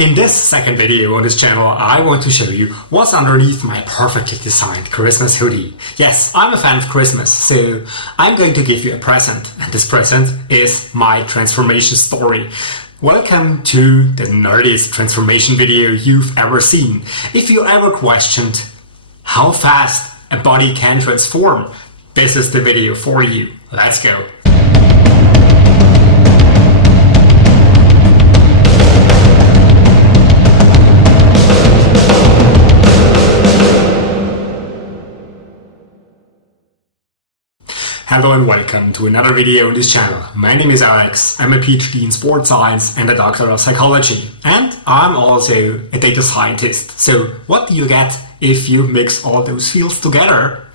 In this second video on this channel, I want to show you what's underneath my perfectly designed Christmas hoodie. Yes, I'm a fan of Christmas, so I'm going to give you a present, and this present is my transformation story. Welcome to the nerdiest transformation video you've ever seen. If you ever questioned how fast a body can transform, this is the video for you. Let's go. Hello and welcome to another video on this channel. My name is Alex, I'm a PhD in sports science and a doctor of psychology. And I'm also a data scientist. So what do you get if you mix all those fields together?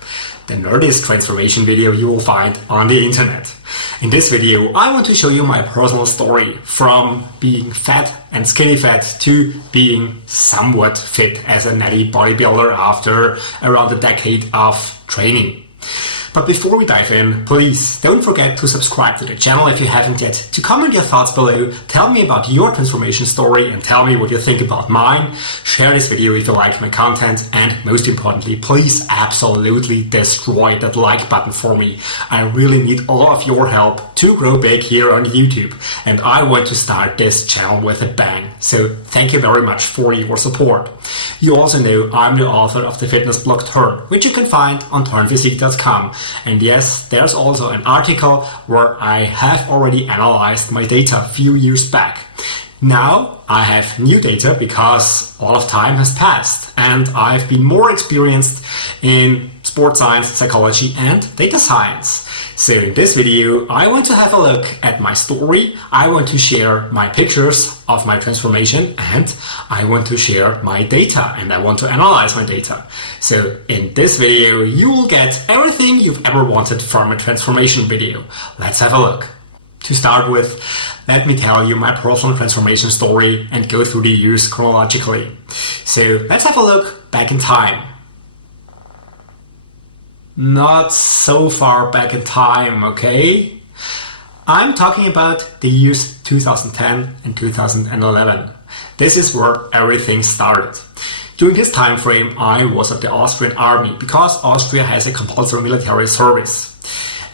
The nerdiest transformation video you will find on the internet. In this video, I want to show you my personal story from being fat and skinny fat to being somewhat fit as a natty bodybuilder after around a decade of training. But before we dive in, please don't forget to subscribe to the channel if you haven't yet, to comment your thoughts below, tell me about your transformation story and tell me what you think about mine, share this video if you like my content, and most importantly, please absolutely destroy that like button for me. I really need all of your help to grow big here on YouTube, and I want to start this channel with a bang, so thank you very much for your support. You also know I'm the author of the fitness blog Turn, which you can find on turnphysique.com. And yes, there's also an article where I have already analyzed my data a few years back. Now I have new data because a lot of time has passed and I've been more experienced in sports science, psychology and data science. So in this video, I want to have a look at my story, I want to share my pictures of my transformation, and I want to share my data and I want to analyze my data. So in this video, you will get everything you've ever wanted from a transformation video. Let's have a look. To start with, let me tell you my personal transformation story and go through the years chronologically. So let's have a look back in time. Not so far back in time, okay? I'm talking about the years 2010 and 2011. This is where everything started. During this time frame, I was at the Austrian army because Austria has a compulsory military service.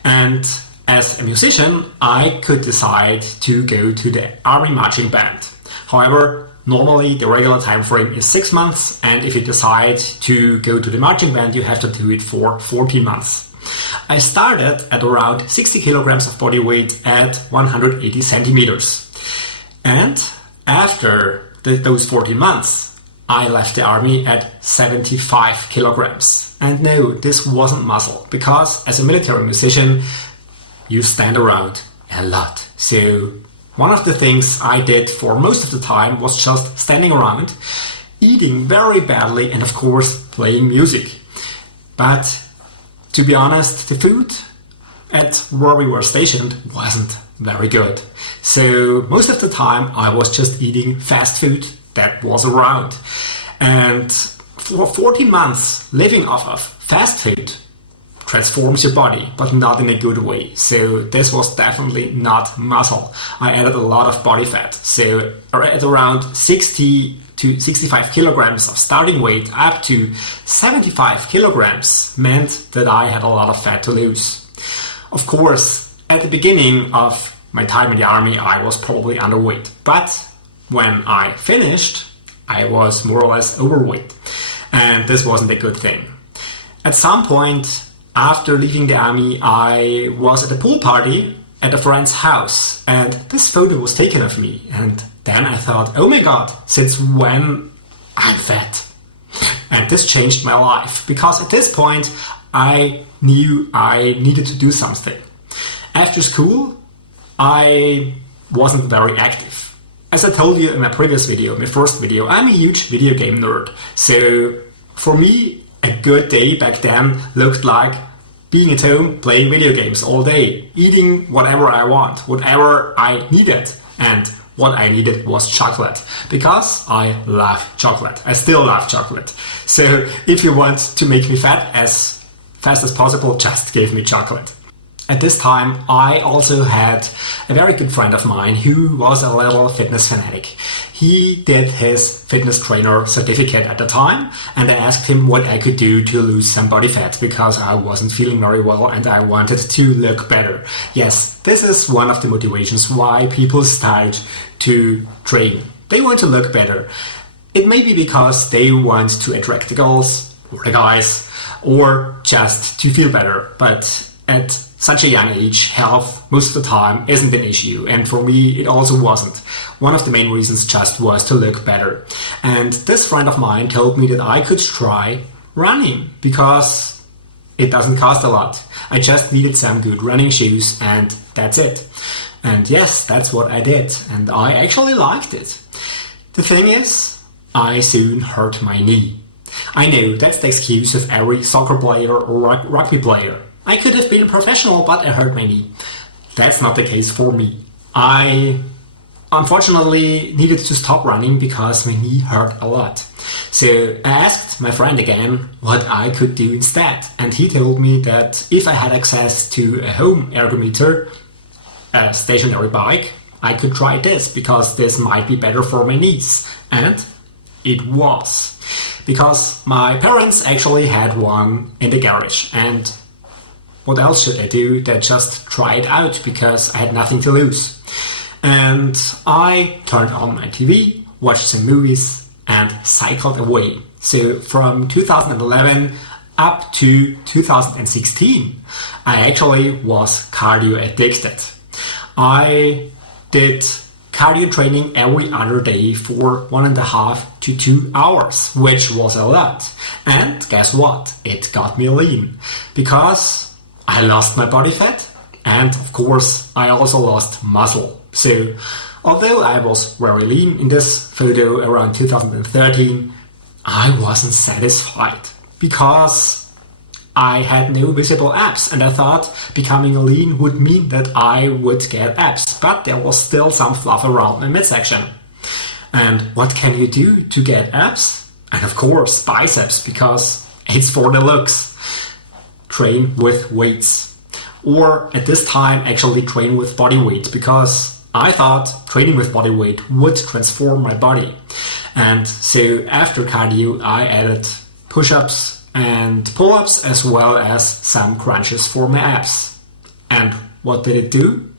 And as a musician, I could decide to go to the army marching band. However, normally the regular time frame is 6 months, and if you decide to go to the marching band, you have to do it for 14 months. I started at around 60 kilograms of body weight at 180 centimeters. And after those 14 months, I left the army at 75 kilograms. And no, this wasn't muscle, because as a military musician, you stand around a lot. So one of the things I did for most of the time was just standing around, eating very badly, and of course playing music. But to be honest, the food at where we were stationed wasn't very good. So most of the time I was just eating fast food that was around. And for 14 months living off of fast food transforms your body, but not in a good way. So this was definitely not muscle. I added a lot of body fat. So at around 60 to 65 kilograms of starting weight up to 75 kilograms meant that I had a lot of fat to lose. Of course, at the beginning of my time in the army, I was probably underweight. But when I finished, I was more or less overweight. And this wasn't a good thing. At some point, after leaving the army, I was at a pool party at a friend's house, and this photo was taken of me. And then I thought, oh my god, since when I'm fat? And this changed my life, because at this point I knew I needed to do something. After school, I wasn't very active. As I told you in my previous video, my first video, I'm a huge video game nerd. So for me, a good day back then looked like being at home, playing video games all day, eating whatever I want, whatever I needed. And what I needed was chocolate, because I love chocolate. I still love chocolate. So if you want to make me fat as fast as possible, just give me chocolate. at this time, I also had a very good friend of mine who was a little fitness fanatic. He did his fitness trainer certificate at the time, and I asked him what I could do to lose some body fat because I wasn't feeling very well and I wanted to look better. Yes, this is one of the motivations why people start to train. They want to look better. It may be because they want to attract the girls or the guys, or just to feel better, but at such a young age, health most of the time isn't an issue, and for me it also wasn't. One of the main reasons just was to look better. And this friend of mine told me that I could try running because it doesn't cost a lot. I just needed some good running shoes and that's it. And yes, that's what I did, and I actually liked it. The thing is, I soon hurt my knee. I know that's the excuse of every soccer player or rugby player. I could have been a professional, but I hurt my knee. That's not the case for me. I unfortunately needed to stop running because my knee hurt a lot. So I asked my friend again what I could do instead, and he told me that if I had access to a home ergometer, a stationary bike, I could try this because this might be better for my knees. And it was. Because my parents actually had one in the garage, and what else should I do than just try it out because I had nothing to lose. And I turned on my TV, watched some movies and cycled away. So from 2011 up to 2016, I actually was cardio addicted. I did cardio training every other day for 1.5 to 2 hours, which was a lot. And guess what? It got me lean because I lost my body fat, and of course I also lost muscle. So although I was very lean in this photo around 2013, I wasn't satisfied because I had no visible abs, and I thought becoming lean would mean that I would get abs, but there was still some fluff around my midsection. And what can you do to get abs? And of course biceps, because it's for the looks. Train with weights, or at this time actually train with body weight, because I thought training with body weight would transform my body. And so after cardio I added push-ups and pull-ups as well as some crunches for my abs. And what did it do?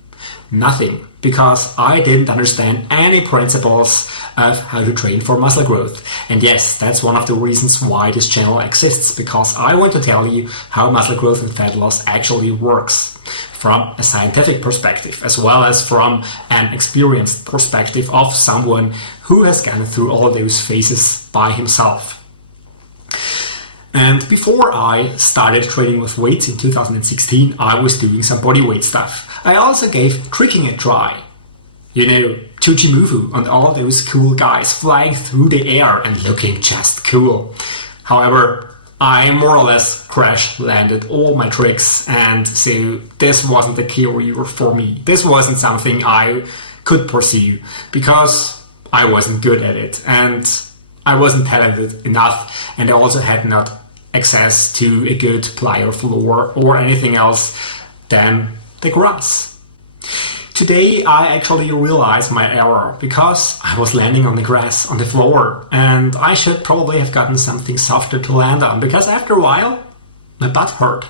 Nothing, because I didn't understand any principles of how to train for muscle growth. And yes, that's one of the reasons why this channel exists, because I want to tell you how muscle growth and fat loss actually works from a scientific perspective, as well as from an experienced perspective of someone who has gone through all those phases by himself. And before I started training with weights in 2016, I was doing some bodyweight stuff. I also gave tricking a try. You know, Chuchimufu and all those cool guys flying through the air and looking just cool. However, I more or less crash landed all my tricks, and so this wasn't the career for me. This wasn't something I could pursue because I wasn't good at it and I wasn't talented enough, and I also had not access to a good plyo floor or anything else than the grass. Today I actually realized my error because I was landing on the grass, on the floor, and I should probably have gotten something softer to land on, because after a while my butt hurt.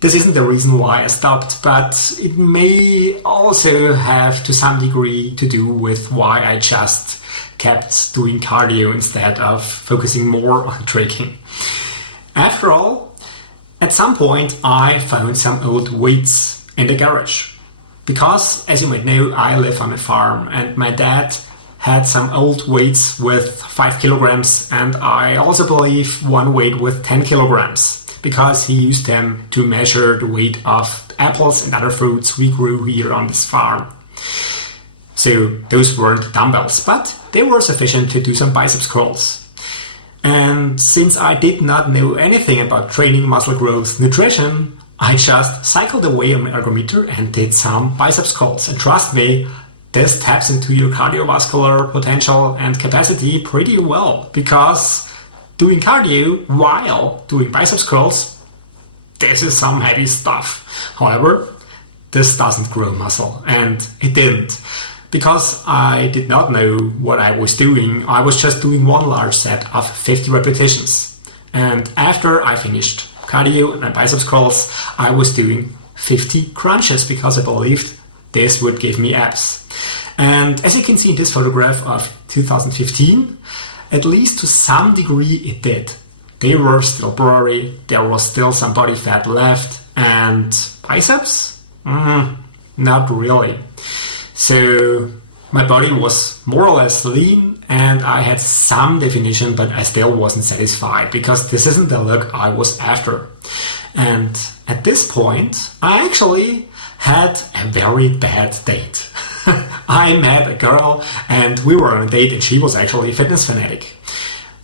This isn't the reason why I stopped, but it may also have to some degree to do with why I just kept doing cardio instead of focusing more on tricking. After all, at some point I found some old weights in the garage. Because, as you might know, I live on a farm, and my dad had some old weights with 5 kilograms, and I also believe one weight with 10 kilograms, because he used them to measure the weight of apples and other fruits we grew here on this farm. So those weren't dumbbells, but they were sufficient to do some biceps curls. And since I did not know anything about training, muscle growth, nutrition, I just cycled away on my ergometer and did some biceps curls. And trust me, this taps into your cardiovascular potential and capacity pretty well, because doing cardio while doing biceps curls, this is some heavy stuff. However, this doesn't grow muscle. And it didn't. Because I did not know what I was doing, I was just doing one large set of 50 repetitions. And after I finished cardio and biceps curls, I was doing 50 crunches because I believed this would give me abs. And as you can see in this photograph of 2015, at least to some degree it did. They were still blurry, there was still some body fat left, and biceps? Not really. So my body was more or less lean and I had some definition, but I still wasn't satisfied because this isn't the look I was after. And at this point, I actually had a very bad date. I met a girl and we were on a date and she was actually a fitness fanatic,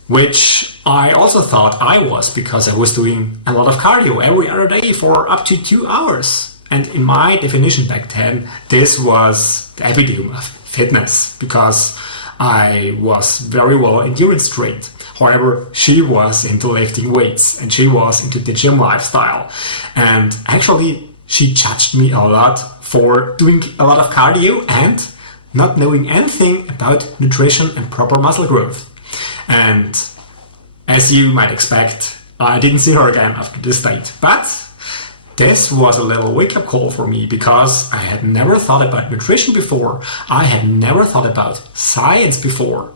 which I also thought I was because I was doing a lot of cardio every other day for up to 2 hours. And in my definition back then, this was the epitome of fitness because I was very well endurance trained. However, she was into lifting weights and she was into the gym lifestyle. And actually, she judged me a lot for doing a lot of cardio and not knowing anything about nutrition and proper muscle growth. And as you might expect, I didn't see her again after this date. But this was a little wake-up call for me because I had never thought about nutrition before. I had never thought about science before.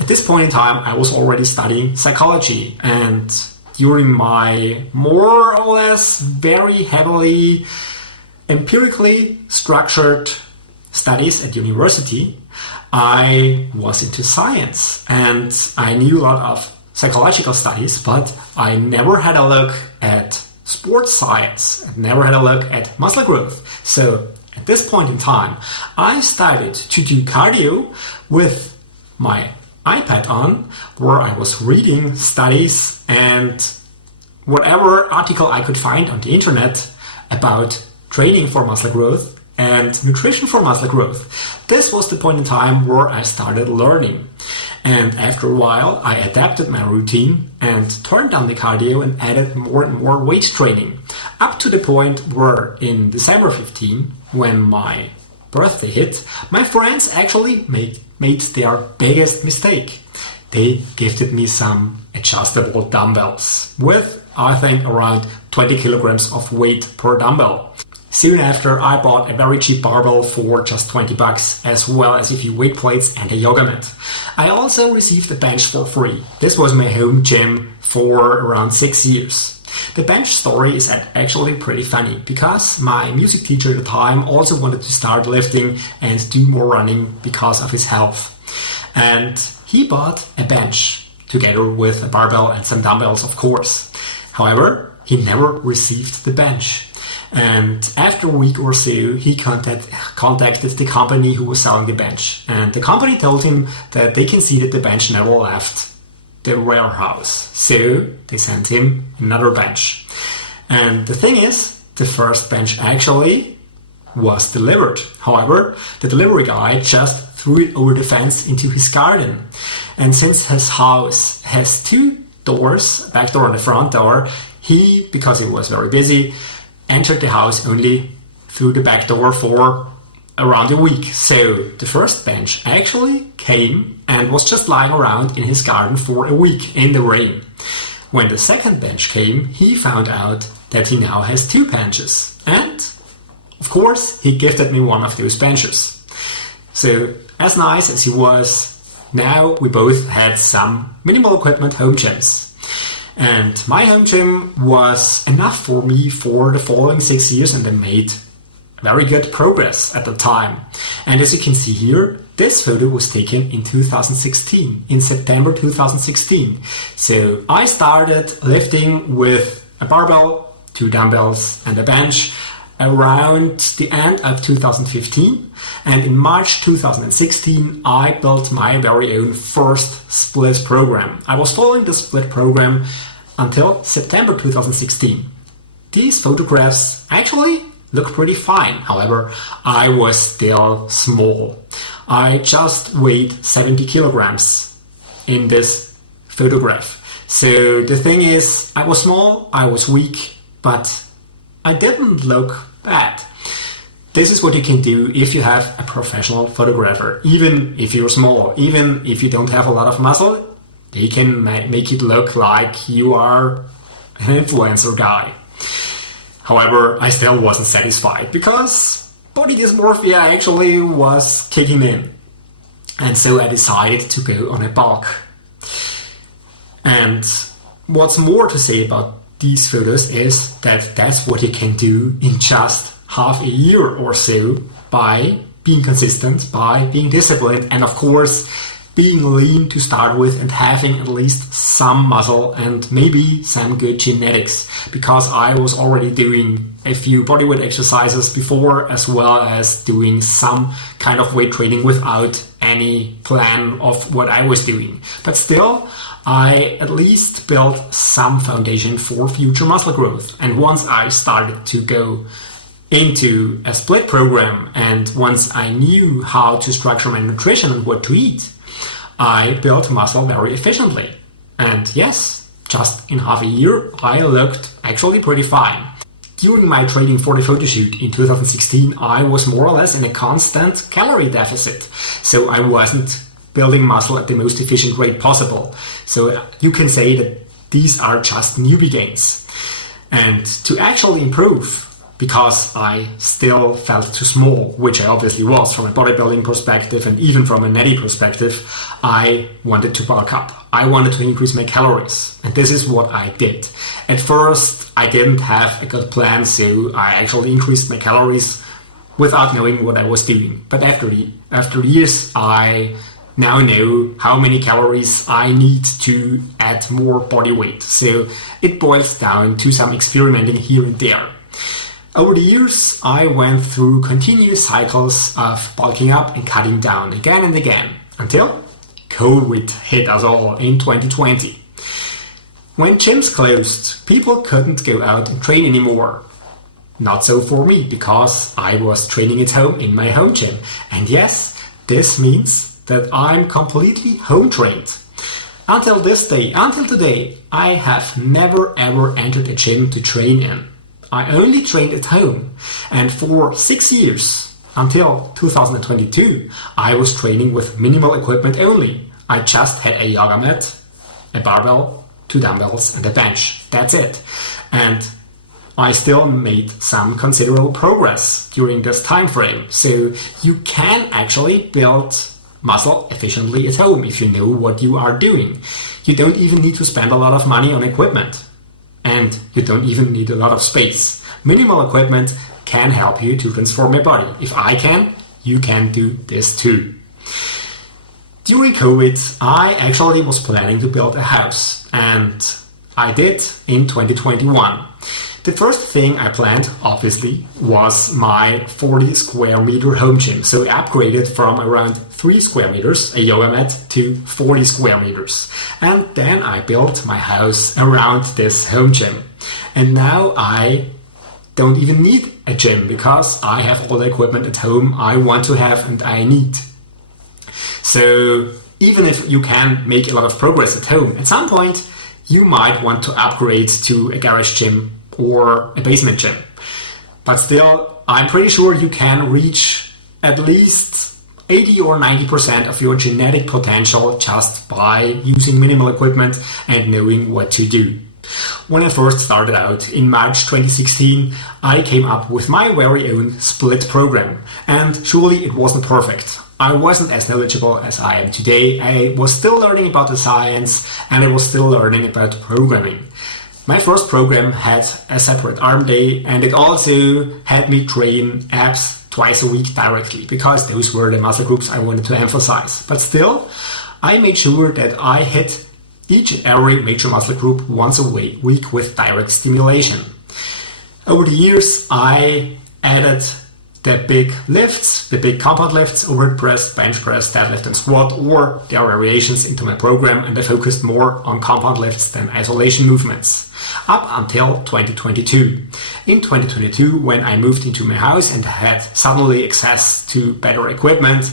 At this point in time, I was already studying psychology, and during my more or less very heavily empirically structured studies at university, I was into science and I knew a lot of psychological studies, but I never had a look at sports science and never had a look at muscle growth. So at this point in time, I started to do cardio with my iPad on, where I was reading studies and whatever article I could find on the internet about training for muscle growth and nutrition for muscle growth. This was the point in time where I started learning. And after a while, I adapted my routine and turned down the cardio and added more and more weight training. Up to the point where in December 15, when my birthday hit, my friends actually made their biggest mistake. They gifted me some adjustable dumbbells with, I think, around 20 kilograms of weight per dumbbell. Soon after, I bought a very cheap barbell for just 20 bucks, as well as a few weight plates and a yoga mat. I also received a bench for free. This was my home gym for around 6 years. The bench story is actually pretty funny, because my music teacher at the time also wanted to start lifting and do more running because of his health. And he bought a bench, together with a barbell and some dumbbells, of course. However, he never received the bench. And after a week or so, he contacted the company who was selling the bench. And the company told him that they can see that the bench never left the warehouse. So they sent him another bench. And the thing is, the first bench actually was delivered. However, the delivery guy just threw it over the fence into his garden. And since his house has 2 doors, back door and the front door, he, because he was very busy, entered the house only through the back door for around a week. So the first bench actually came and was just lying around in his garden for a week in the rain. When the second bench came, he found out that he now has 2 benches. And of course, he gifted me one of those benches. So as nice as he was, now we both had some minimal equipment home gyms. And my home gym was enough for me for the following 6 years, and I made very good progress at the time. And as you can see here, this photo was taken in 2016, in September 2016. So I started lifting with a barbell, 2 dumbbells and a bench around the end of 2015. And in March 2016, I built my very own first split program. I was following the split program until September 2016. These photographs actually look pretty fine. However, I was still small. I just weighed 70 kilograms in this photograph. So the thing is, I was small, I was weak, but I didn't look bad. this is what you can do if you have a professional photographer. Even if you're small, even if you don't have a lot of muscle, they can make it look like you are an influencer guy. However, I still wasn't satisfied because body dysmorphia actually was kicking in. And so I decided to go on a bulk. And what's more to say about these photos is that that's what you can do in just half a year or so by being consistent, by being disciplined, and of course being lean to start with and having at least some muscle and maybe some good genetics, because I was already doing a few bodyweight exercises before, as well as doing some kind of weight training without any plan of what I was doing. But still, I at least built some foundation for future muscle growth. And once I started to go into a split program, and once I knew how to structure my nutrition and what to eat, I built muscle very efficiently. And yes, just in half a year, I looked actually pretty fine. During my training for the photo shoot in 2016, I was more or less in a constant calorie deficit. So I wasn't building muscle at the most efficient rate possible. So you can say that these are just newbie gains. And to actually improve, because I still felt too small, which I obviously was from a bodybuilding perspective and even from a natty perspective, I wanted to bulk up. I wanted to increase my calories. And this is what I did. At first, I didn't have a good plan, so I actually increased my calories without knowing what I was doing. But after years, I now know how many calories I need to add more body weight. So it boils down to some experimenting here and there. Over the years, I went through continuous cycles of bulking up and cutting down again and again, until COVID hit us all in 2020. When gyms closed, people couldn't go out and train anymore. Not so for me, because I was training at home in my home gym. And yes, this means that I'm completely home trained. Until this day, until today, I have never ever entered a gym to train in. I only trained at home, and for 6 years, until 2022, I was training with minimal equipment only. I just had a yoga mat, a barbell, 2 dumbbells and a bench. That's it. And I still made some considerable progress during this time frame. So you can actually build muscle efficiently at home if you know what you are doing. You don't even need to spend a lot of money on equipment. And you don't even need a lot of space. Minimal equipment can help you to transform your body. If I can, you can do this too. During COVID, I actually was planning to build a house, and I did in 2021. The first thing I planned, obviously, was my 40 square meter home gym. So I upgraded from around 3 square meters, a yoga mat, to 40 square meters. And then I built my house around this home gym. And now I don't even need a gym because I have all the equipment at home I want to have and I need. So even if you can make a lot of progress at home, at some point you might want to upgrade to a garage gym or a basement gym. But still, I'm pretty sure you can reach at least 80 or 90% of your genetic potential just by using minimal equipment and knowing what to do. When I first started out in March 2016, I came up with my very own split program. And surely it wasn't perfect. I wasn't as knowledgeable as I am today. I was still learning about the science and I was still learning about programming. My first program had a separate arm day, and it also had me train abs twice a week directly, because those were the muscle groups I wanted to emphasize. But still, I made sure that I hit each and every major muscle group once a week with direct stimulation. Over the years, I added the big lifts, the big compound lifts, overhead press, bench press, deadlift and squat, or their variations into my program, and I focused more on compound lifts than isolation movements. Up until 2022. In 2022, when I moved into my house and had suddenly access to better equipment,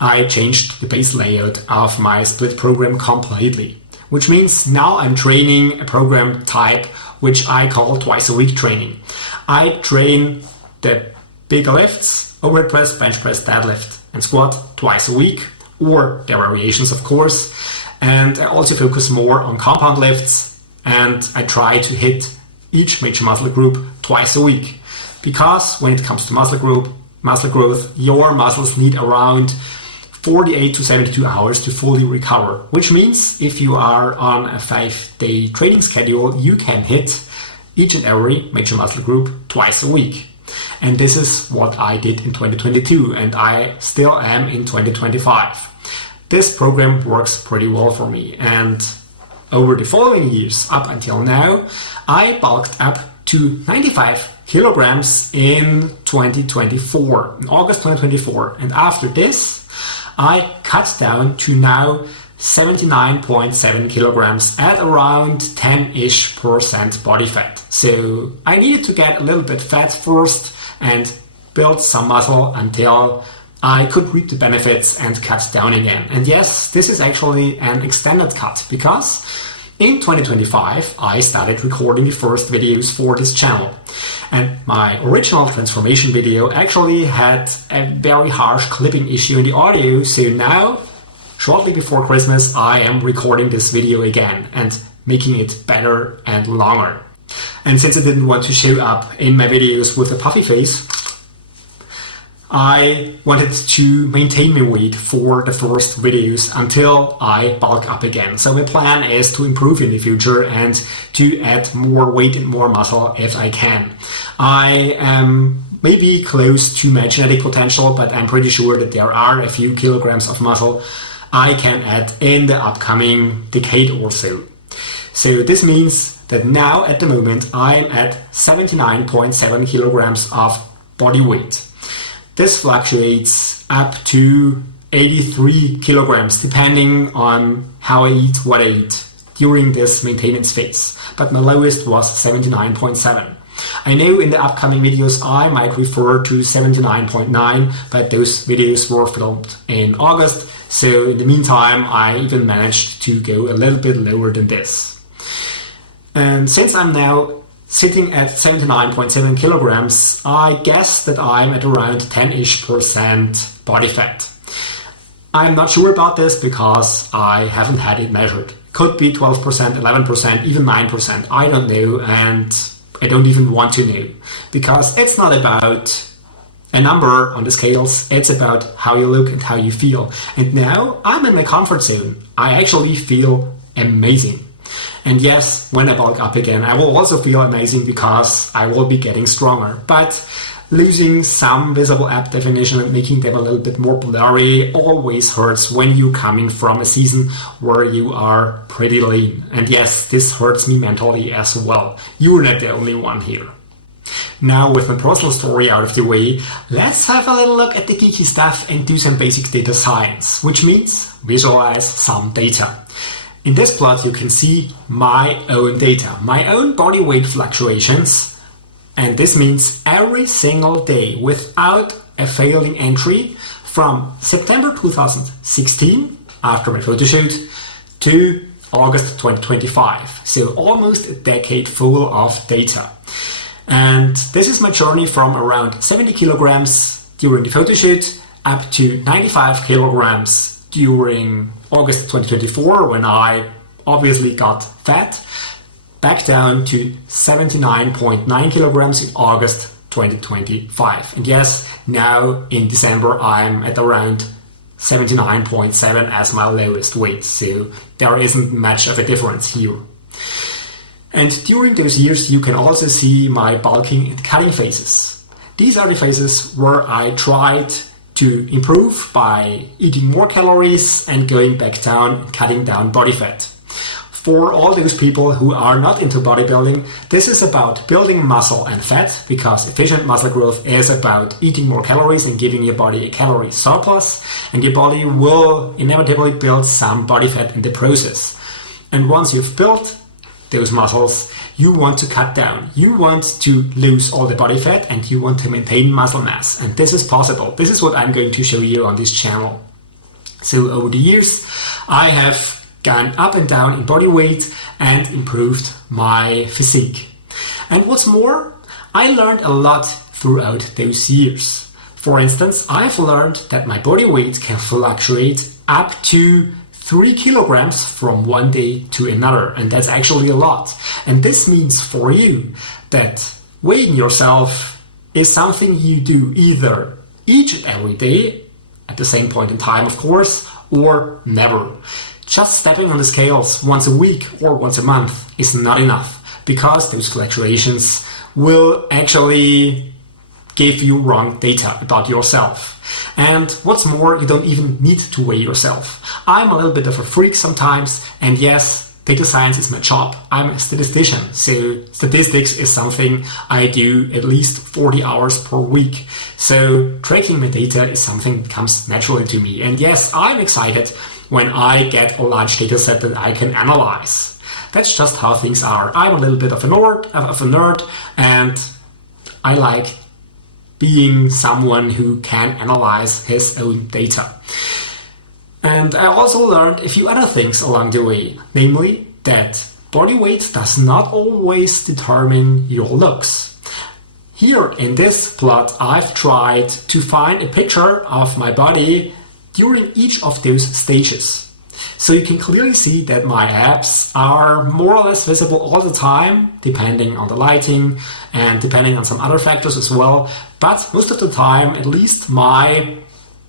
I changed the base layout of my split program completely. Which means now I'm training a program type which I call twice a week training. I train the big lifts overhead press, bench press, deadlift, and squat twice a week, or their variations, of course. And I also focus more on compound lifts, and I try to hit each major muscle group twice a week. Because when it comes to muscle growth, your muscles need around 48 to 72 hours to fully recover, which means if you are on a 5-day training schedule, you can hit each and every major muscle group twice a week. And this is what I did in 2022, and I still am in 2025. This program works pretty well for me, and over the following years, up until now, I bulked up to 95 kilograms in 2024, in August 2024. And after this, I cut down to now 79.7 kilograms at around 10-ish% body fat. So I needed to get a little bit fat first and build some muscle until I could reap the benefits and cut down again. And yes, this is actually an extended cut, because in 2025 I started recording the first videos for this channel. And my original transformation video actually had a very harsh clipping issue in the audio, so now, shortly before Christmas, I am recording this video again and making it better and longer. And since I didn't want to show up in my videos with a puffy face, I wanted to maintain my weight for the first videos until I bulk up again. So my plan is to improve in the future and to add more weight and more muscle if I can. I am maybe close to my genetic potential, but I'm pretty sure that there are a few kilograms of muscle I can add in the upcoming decade or so. So this means that now at the moment I'm at 79.7 kilograms of body weight. This fluctuates up to 83 kilograms depending on how I eat, what I eat during this maintenance phase. But my lowest was 79.7. I know in the upcoming videos I might refer to 79.9, but those videos were filmed in August, so in the meantime I even managed to go a little bit lower than this. And since I'm now sitting at 79.7 kilograms, I guess that I'm at around 10-ish% body fat. I'm not sure about this because I haven't had it measured. Could be 12%, 11%, even 9%, I don't know, and I don't even want to know, because it's not about a number on the scales, it's about how you look and how you feel. And now I'm in my comfort zone. I actually feel amazing. And yes, when I bulk up again, I will also feel amazing because I will be getting stronger. But losing some visible ab definition and making them a little bit more blurry always hurts when you're coming from a season where you are pretty lean. And yes, this hurts me mentally as well. You're not the only one here. Now, with my personal story out of the way, let's have a little look at the geeky stuff and do some basic data science, which means visualize some data. In this plot, you can see my own data, my own body weight fluctuations, and this means every single day without a failing entry from September 2016, after my photo shoot, to August 2025. So almost a decade full of data. And this is my journey from around 70 kilograms during the photo shoot up to 95 kilograms during August 2024, when I obviously got fat, back down to 79.9 kilograms in August 2025. And yes, now in December I'm at around 79.7 as my lowest weight, so there isn't much of a difference here. And during those years you can also see my bulking and cutting phases. These are the phases where I tried to improve by eating more calories and going back down, cutting down body fat. For all those people who are not into bodybuilding, this is about building muscle and fat, because efficient muscle growth is about eating more calories and giving your body a calorie surplus, and your body will inevitably build some body fat in the process. And once you've built those muscles, you want to cut down. You want to lose all the body fat and you want to maintain muscle mass. And this is possible. This is what I'm going to show you on this channel. So over the years, I have gone up and down in body weight and improved my physique. And what's more, I learned a lot throughout those years. For instance, I've learned that my body weight can fluctuate up to 3 kilograms from one day to another, and that's actually a lot. And this means for you that weighing yourself is something you do either each and every day, at the same point in time, of course, or never. Just stepping on the scales once a week or once a month is not enough, because those fluctuations will actually give you wrong data about yourself. And what's more, you don't even need to weigh yourself. I'm a little bit of a freak sometimes, and yes, data science is my job. I'm a statistician, so statistics is something I do at least 40 hours per week. So tracking my data is something that comes naturally to me. And yes, I'm excited when I get a large data set that I can analyze. That's just how things are. I'm a little bit of a nerd, and I like being someone who can analyze his own data. And I also learned a few other things along the way, namely that body weight does not always determine your looks. Here in this plot, I've tried to find a picture of my body during each of those stages. So you can clearly see that my abs are more or less visible all the time, depending on the lighting and depending on some other factors as well. But most of the time, at least my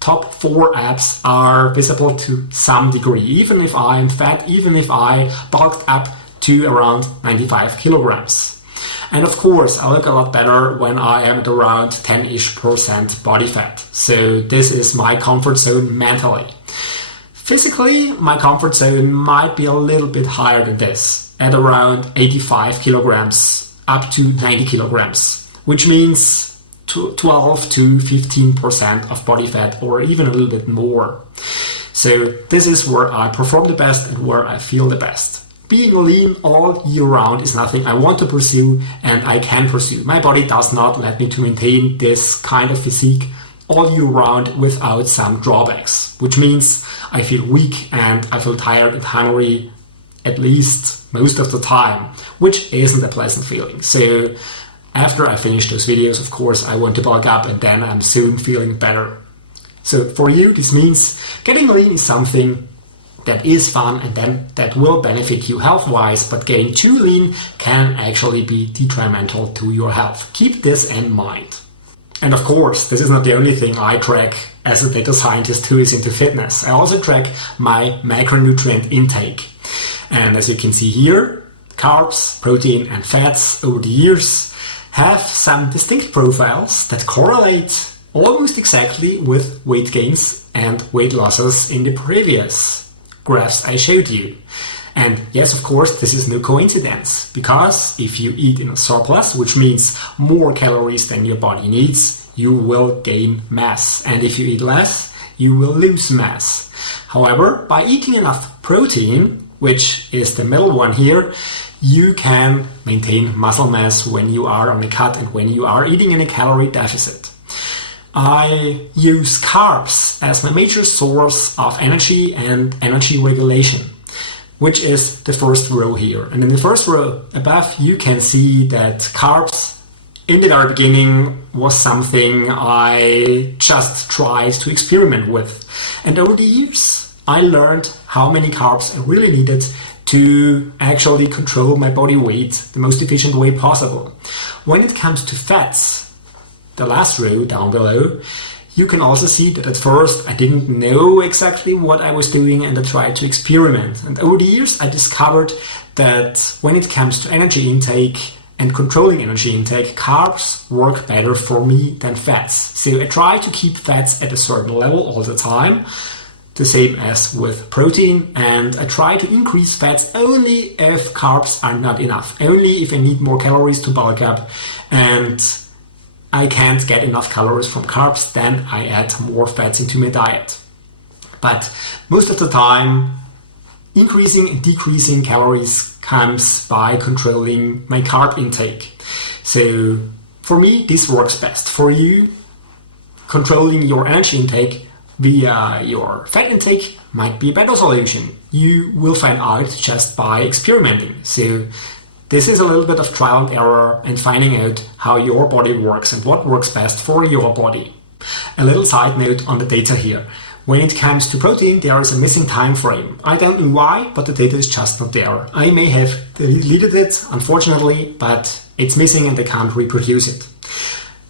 top 4 abs are visible to some degree, even if I'm fat, even if I bulked up to around 95 kilograms. And of course, I look a lot better when I am at around 10-ish% body fat. So this is my comfort zone mentally. Physically, my comfort zone might be a little bit higher than this, at around 85 kilograms up to 90 kilograms, which means 12 to 15% of body fat, or even a little bit more. So this is where I perform the best and where I feel the best. Being lean all year round is nothing I want to pursue and I can pursue. My body does not let me to maintain this kind of physique all year round without some drawbacks, which means I feel weak and I feel tired and hungry at least most of the time, which isn't a pleasant feeling. So after I finish those videos, of course, I want to bulk up and then I'm soon feeling better. So for you, this means getting lean is something that is fun and then that will benefit you health-wise, but getting too lean can actually be detrimental to your health. Keep this in mind. And of course, this is not the only thing I track as a data scientist who is into fitness. I also track my macronutrient intake. And as you can see here, carbs, protein and fats over the years have some distinct profiles that correlate almost exactly with weight gains and weight losses in the previous graphs I showed you. And yes, of course, this is no coincidence, because if you eat in a surplus, which means more calories than your body needs, you will gain mass. And if you eat less, you will lose mass. However, by eating enough protein, which is the middle one here, you can maintain muscle mass when you are on a cut and when you are eating in a calorie deficit. I use carbs as my major source of energy and energy regulation, which is the first row here. And in the first row above, you can see that carbs in the very beginning was something I just tried to experiment with. And over the years, I learned how many carbs I really needed to actually control my body weight the most efficient way possible. When it comes to fats, the last row down below, you can also see that at first I didn't know exactly what I was doing and I tried to experiment. And over the years I discovered that when it comes to energy intake and controlling energy intake, carbs work better for me than fats. So I try to keep fats at a certain level all the time, the same as with protein, and I try to increase fats only if carbs are not enough, only if I need more calories to bulk up and I can't get enough calories from carbs, then I add more fats into my diet. But most of the time, increasing and decreasing calories comes by controlling my carb intake. So for me, this works best. For you, controlling your energy intake via your fat intake might be a better solution. You will find out just by experimenting. So this is a little bit of trial and error and finding out how your body works and what works best for your body. A little side note on the data here. When it comes to protein, there is a missing time frame. I don't know why, but the data is just not there. I may have deleted it, unfortunately, but it's missing and I can't reproduce it.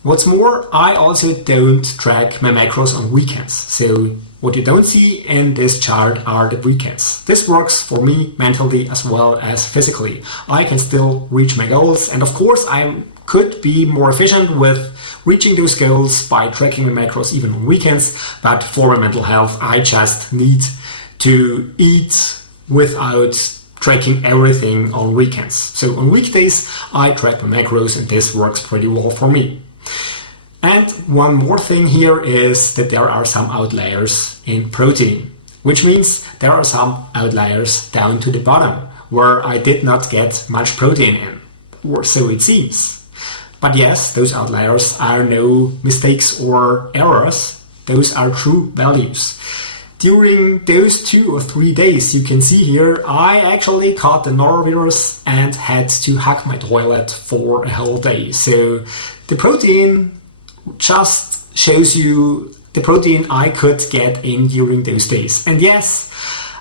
What's more, I also don't track my macros on weekends. So what you don't see in this chart are the weekends. This works for me mentally as well as physically. I can still reach my goals, and of course I could be more efficient with reaching those goals by tracking my macros even on weekends, but for my mental health I just need to eat without tracking everything on weekends. So on weekdays I track my macros and this works pretty well for me. And one more thing here is that there are some outliers in protein, which means there are some outliers down to the bottom where I did not get much protein in, or so it seems. But yes, those outliers are no mistakes or errors, those are true values. During those 2 or 3 days you can see here, I actually caught the norovirus and had to hack my toilet for a whole day. So the protein just shows you the protein I could get in during those days. And yes,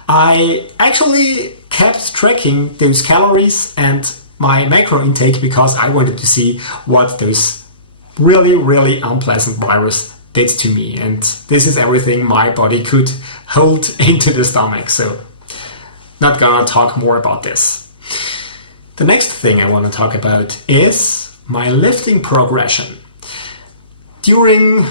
I actually kept tracking those calories and my macro intake because I wanted to see what those really unpleasant virus did to me. And this is everything my body could hold into the stomach. So not gonna talk more about this. The next thing I want to talk about is my lifting progression. During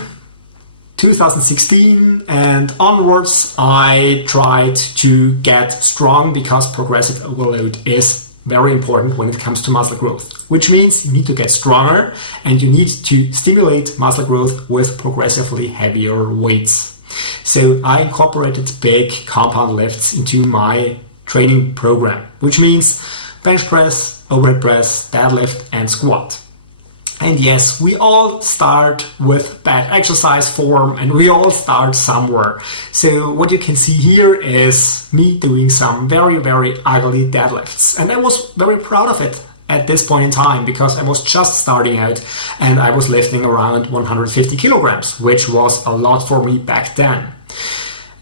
2016 and onwards, I tried to get strong because progressive overload is very important when it comes to muscle growth, which means you need to get stronger and you need to stimulate muscle growth with progressively heavier weights. So I incorporated big compound lifts into my training program, which means bench press, overhead press, deadlift and squat. And yes, we all start with bad exercise form and we all start somewhere. So what you can see here is me doing some very ugly deadlifts. And I was very proud of it at this point in time because I was just starting out and I was lifting around 150 kilograms, which was a lot for me back then.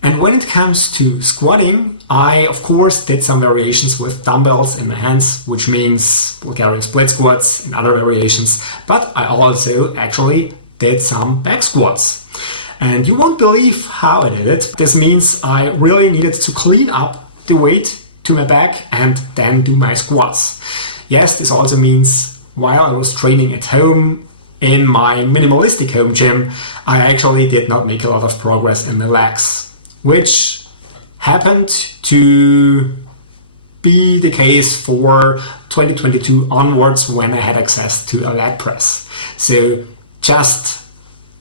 And when it comes to squatting, I of course did some variations with dumbbells in my hands, which means Bulgarian split squats and other variations, but I also actually did some back squats. And you won't believe how I did it. This means I really needed to clean up the weight to my back and then do my squats. Yes, this also means while I was training at home in my minimalistic home gym, I actually did not make a lot of progress in the legs, which happened to be the case for 2022 onwards when I had access to a leg press. So just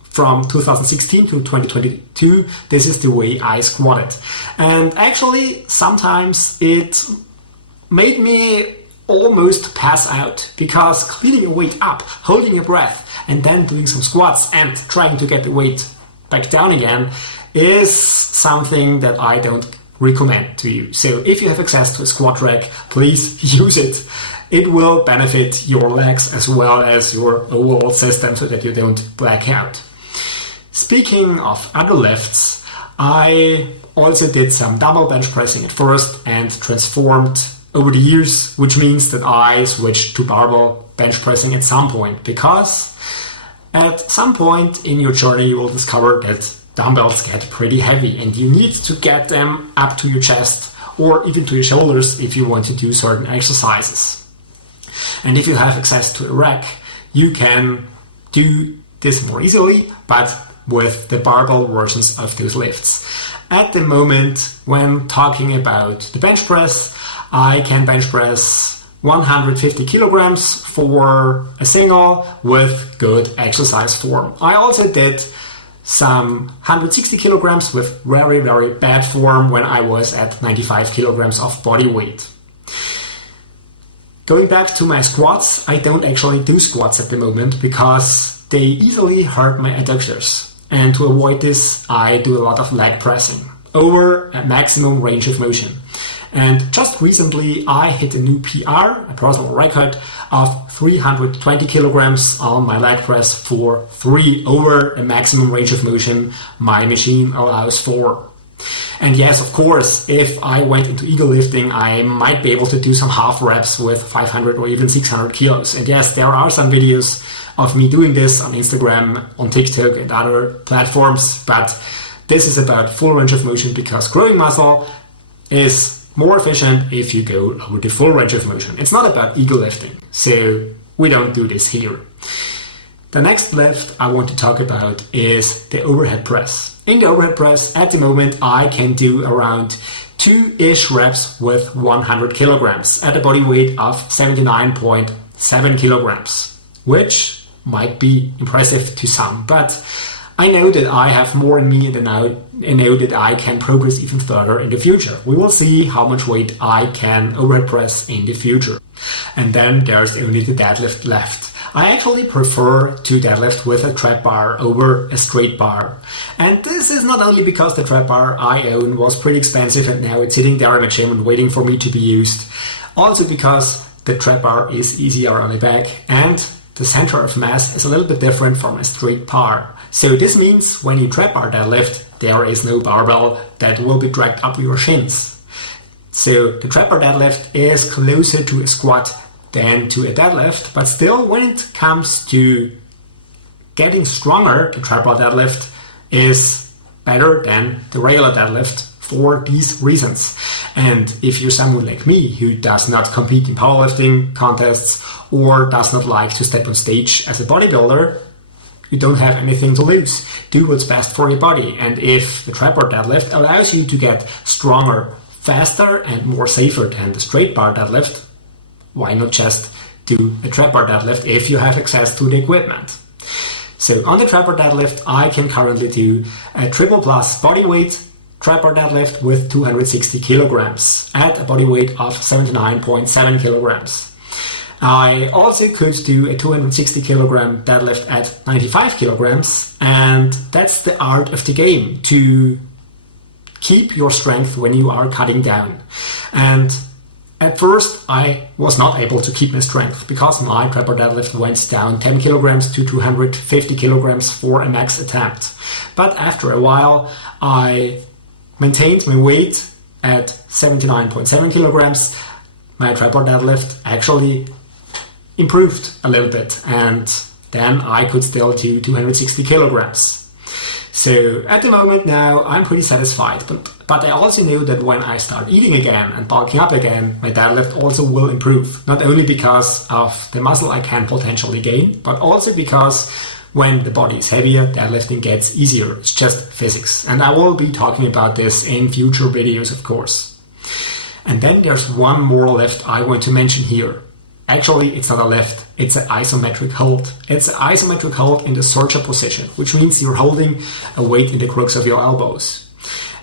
from 2016 to 2022, this is the way I squatted. And actually, sometimes it made me almost pass out because cleaning a weight up, holding your breath, and then doing some squats and trying to get the weight back down again is something that I don't recommend to you. So if you have access to a squat rack, please use it. It will benefit your legs as well as your overall system so that you don't black out. Speaking of other lifts, I also did some dumbbell bench pressing at first and transformed over the years, which means that I switched to barbell bench pressing at some point, because at some point in your journey you will discover that dumbbells get pretty heavy and you need to get them up to your chest or even to your shoulders if you want to do certain exercises. And if you have access to a rack, you can do this more easily, but with the barbell versions of those lifts. At the moment, when talking about the bench press, I can bench press 150 kilograms for a single with good exercise form. I also did some 160 kilograms with very bad form when I was at 95 kilograms of body weight. Going back to my squats, I don't actually do squats at the moment because they easily hurt my adductors. And to avoid this, I do a lot of leg pressing over a maximum range of motion. And just recently I hit a new PR, a personal record of 320 kilograms on my leg press for 3 over the maximum range of motion my machine allows for. And yes, of course, if I went into ego lifting, I might be able to do some half reps with 500 or even 600 kilos. And yes, there are some videos of me doing this on Instagram, on TikTok and other platforms, but this is about full range of motion because growing muscle is more efficient if you go over the full range of motion. It's not about ego lifting, so we don't do this here. The next lift I want to talk about is the overhead press. In the overhead press, at the moment, I can do around 2-ish reps with 100 kilograms at a body weight of 79.7 kilograms, which might be impressive to some, but I know that I have more in me and I know that I can progress even further in the future. We will see how much weight I can overhead press in the future. And then there's only the deadlift left. I actually prefer to deadlift with a trap bar over a straight bar. And this is not only because the trap bar I own was pretty expensive and now it's sitting there in my gym and waiting for me to be used. Also because the trap bar is easier on the back and the center of mass is a little bit different from a straight bar. So this means when you trap bar deadlift, there is no barbell that will be dragged up your shins. So the trap bar deadlift is closer to a squat than to a deadlift, but still when it comes to getting stronger, the trap bar deadlift is better than the regular deadlift for these reasons. And if you're someone like me who does not compete in powerlifting contests or does not like to step on stage as a bodybuilder, you don't have anything to lose. Do what's best for your body. And if the trap bar deadlift allows you to get stronger, faster and more safer than the straight bar deadlift, why not just do a trap bar deadlift if you have access to the equipment? So on the trap bar deadlift, I can currently do a triple plus body weight trap bar deadlift with 260 kilograms at a body weight of 79.7 kilograms. I also could do a 260 kilogram deadlift at 95 kilograms, and that's the art of the game, to keep your strength when you are cutting down. And at first, I was not able to keep my strength because my trap bar deadlift went down 10 kilograms to 250 kilograms for a max attempt. But after a while, I maintained my weight at 79.7 kilograms. My trap bar deadlift actually improved a little bit, and then I could still do 260 kilograms. So at the moment now, I'm pretty satisfied, but I also know that when I start eating again and bulking up again, my deadlift also will improve. Not only because of the muscle I can potentially gain, but also because when the body is heavier, deadlifting gets easier. It's just physics. And I will be talking about this in future videos, of course. And then there's one more lift I want to mention here. Actually, it's not a lift, it's an isometric hold. It's an isometric hold in the searcher position, which means you're holding a weight in the crooks of your elbows.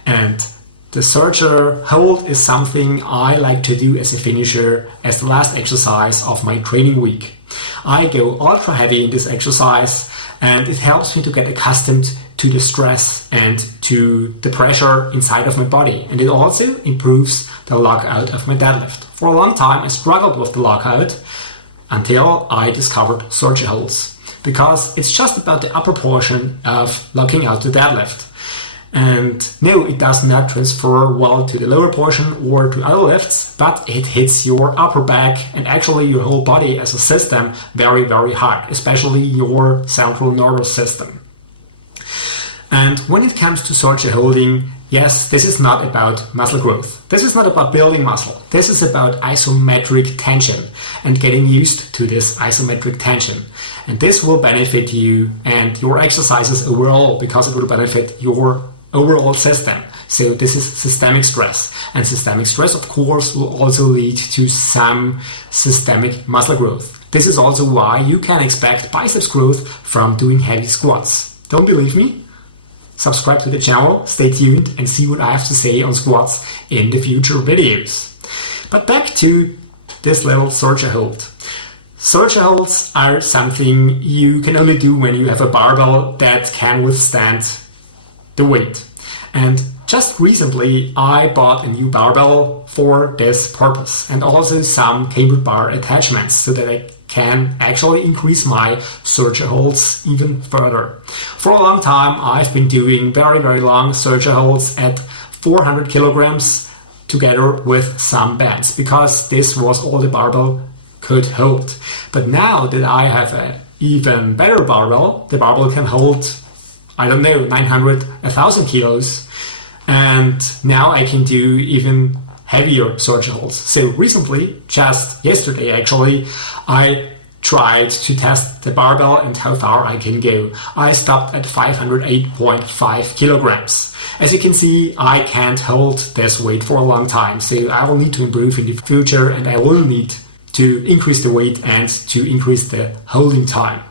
And the searcher hold is something I like to do as a finisher, as the last exercise of my training week. I go ultra heavy in this exercise, and it helps me to get accustomed to the stress and to the pressure inside of my body. And it also improves the lockout of my deadlift. For a long time, I struggled with the lockout until I discovered searcher holds, because it's just about the upper portion of locking out the deadlift. And no, it does not transfer well to the lower portion or to other lifts, but it hits your upper back and actually your whole body as a system very, very hard, especially your central nervous system. And when it comes to searcher holding, yes, this is not about muscle growth. This is not about building muscle. This is about isometric tension and getting used to this isometric tension. And this will benefit you and your exercises overall, because it will benefit your overall system. So this is systemic stress. And systemic stress, of course, will also lead to some systemic muscle growth. This is also why you can expect biceps growth from doing heavy squats. Don't believe me? Subscribe to the channel, stay tuned, and see what I have to say on squats in the future videos. But back to this little searcher hold. Searcher holds are something you can only do when you have a barbell that can withstand the weight. And just recently I bought a new barbell for this purpose and also some cable bar attachments so that I can actually increase my surge holds even further. For a long time I've been doing very long surge holds at 400 kilograms together with some bands because this was all the barbell could hold. But now that I have an even better barbell, the barbell can hold, I don't know, 900, 1000 kilos, and now I can do even heavier surge holds. So recently, just yesterday actually, I tried to test the barbell and how far I can go. I stopped at 508.5 kilograms. As you can see, I can't hold this weight for a long time, so I will need to improve in the future and I will need to increase the weight and to increase the holding time.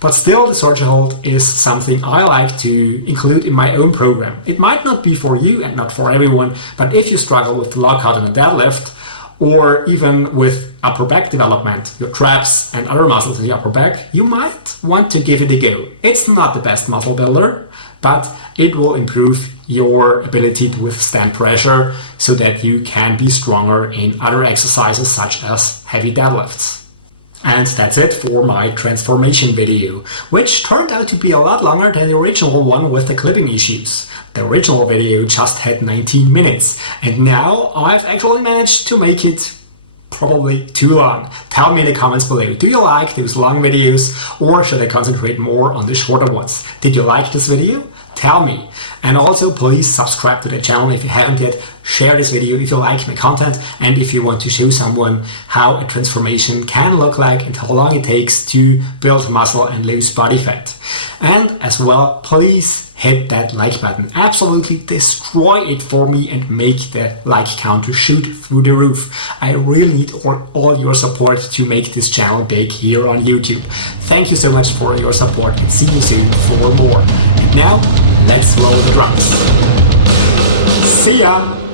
But still, the surge hold is something I like to include in my own program. It might not be for you and not for everyone, but if you struggle with the lockout and the deadlift, or even with upper back development, your traps and other muscles in the upper back, you might want to give it a go. It's not the best muscle builder, but it will improve your ability to withstand pressure so that you can be stronger in other exercises such as heavy deadlifts. And that's it for my transformation video, which turned out to be a lot longer than the original one with the clipping issues. The original video just had 19 minutes, and now I've actually managed to make it probably too long. Tell me in the comments below, do you like those long videos or should I concentrate more on the shorter ones? Did you like this video? Tell me. And also please subscribe to the channel if you haven't yet. Share this video if you like my content and if you want to show someone how a transformation can look like and how long it takes to build muscle and lose body fat. And as well, please hit that like button. Absolutely destroy it for me and make the like count to shoot through the roof. I really need all your support to make this channel big here on YouTube. Thank you so much for your support and see you soon for more. And now, let's roll the drums. See ya!